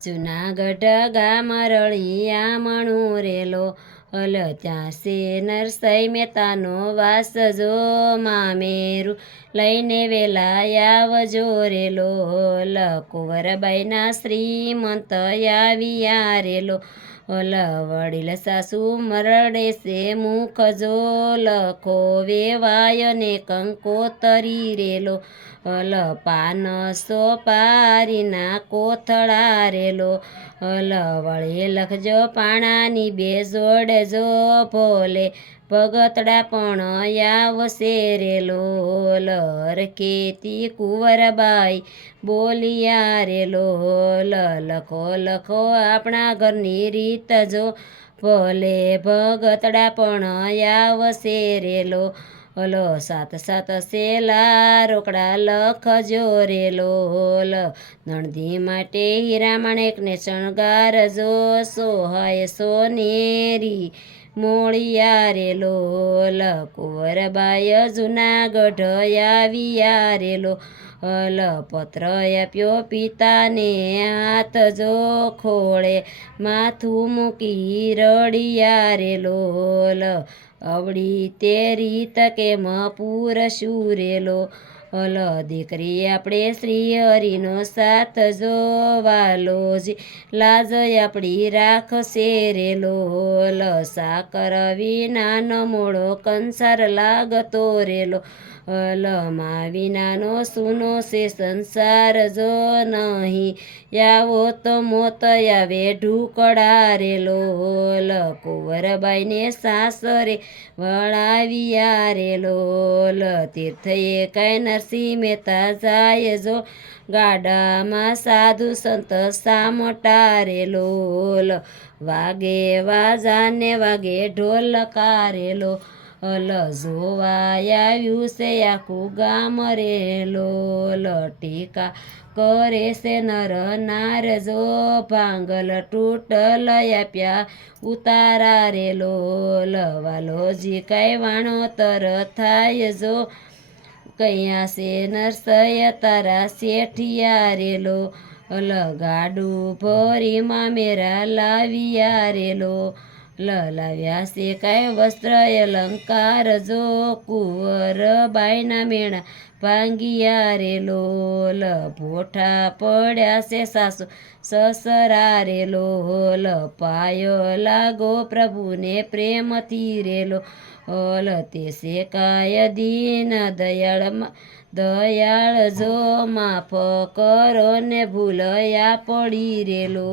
જુનાગઢ ગામ રળિયામણું રેલો અલ ત્યાં સે નરસઈ મહેતાનો વાસ જો મામેરું લઈને વેલા આવજો રેલો અલ કુંવરબાઈના શ્રીમંત આવ્યા રેલો અલ વડીલ સાસુ મરડે સે મુખ જો લખો વેવાય ને કંકોતરી રેલો અલ પાન સોપારીના કોથળા રેલો અલ વળે લખજો પાણાની બે જોડજો ભોલે ભગતડા પણ આવશે રેલો લરકેતી કુંવરબાઈ બોલિયા રેલો લખો લખો આપણા ઘરની રીત જો ભોલે ભગતડા પણ આવશે રેલો ઓલો સાત સાત સેલા રોકડા લખજો રેલો નણધી માટે હીરા માણેકને શણગારજો સોહાય સોનેરી મોળિયા રેલો કુંવરબાઈ જુનાગઢ આવ્યા રેલો અલ પત્ર આપ્યો પિતાને હાથ જો ખોળે માથું મૂકી રડિયા રેલો અવળી તે રીત કેમ પૂરશું રેલો અલ દીકરી આપણે શ્રી હરિનો સાથ જો વાલોજી લાજ આપણી રાખશે રેલો સાકર વિનાનો મોડો કંસાર લાગતો રેલો અલમાં વિનાનો સુનો છે સંસાર જો નહીં આવો તો મોત આવે ઢુકડા રેલો કુંવરબાઈને સાસરે વળાવ્યા રેલો તીર્થએ કઈ નરસિંહ મહેતા જાય જો ગાડામાં સાધુ સંત સામટા રેલો વાગે વાજાને વાગે ઢોલકા રેલો અલ જોવા આવ્યું છે આખું ગામ રેલો ટીકા કરે છે નર નાર જો ભાંગલ તૂટલ આપ્યા ઉતારા રેલો વાલોજી કઈ વાણો તર થાય જો કયા છે નરસૈયા તારા શેઠિયા રેલો ગાડું ભરીમાં મેરા લાવ્યા રેલો લાવ્યા છે કાંઈ વસ્ત્ર અલંકાર જો કુંવરબાઈના મેણા ભાંગિયા રેલો ભોઠા પડ્યા છે સાસુ સસરા રેલો પાયો લાગો પ્રભુને પ્રેમથી રેલો તે છે કાય દીન દયાળ જો માફ કરો ને ભૂલયા પડી રેલો